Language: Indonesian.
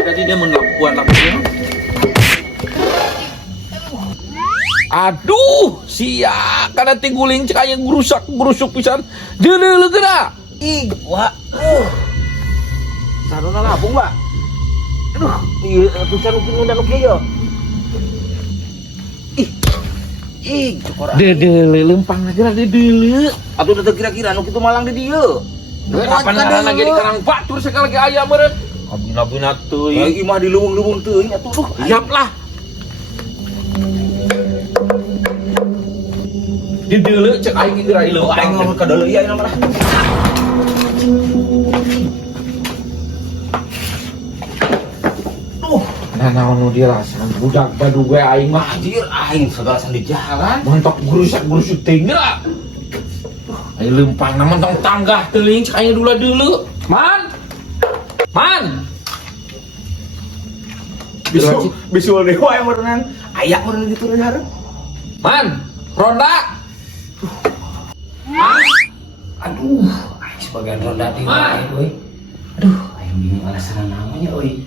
Tadi dia menelepon lampunya. Aduh, sia karena tiguling cek aya gerusak berusuk pisan. Deuleuh geura. Ih, wah. Sarona labung, Pak. Aduh, ieu pisan undang kieu yo. Ih, cokor. Deuleuh lempang geura deuleuh. Atuh teu kira-kira anu kitu malang di dieu. Kapan ngaranna ge di Karang Batur sekali lagi aya meureun. Abina-bina teuing. Ieu mah di leuweung-leuweung teuing atuh duh. Siap lah. Di deuleuh cek aing geura ieu lempang. Aing ngomong ka deuleuh ieu ayeuna mah. Nah, naon nu dirasan budak gaduh gue aing mah Anjir, aing segala di jalan. mentok gerusak-gerusuk teh geura. Ayo lempang na mentong tanggah teuing cek aing dulu. Man. Bisul dewa yang merenang. Ayak merenang di turun hareup. Man, ronda. Aduh, aing sebagian ronda tinggal euy. Aduh, aing bingung alasan namanya euy.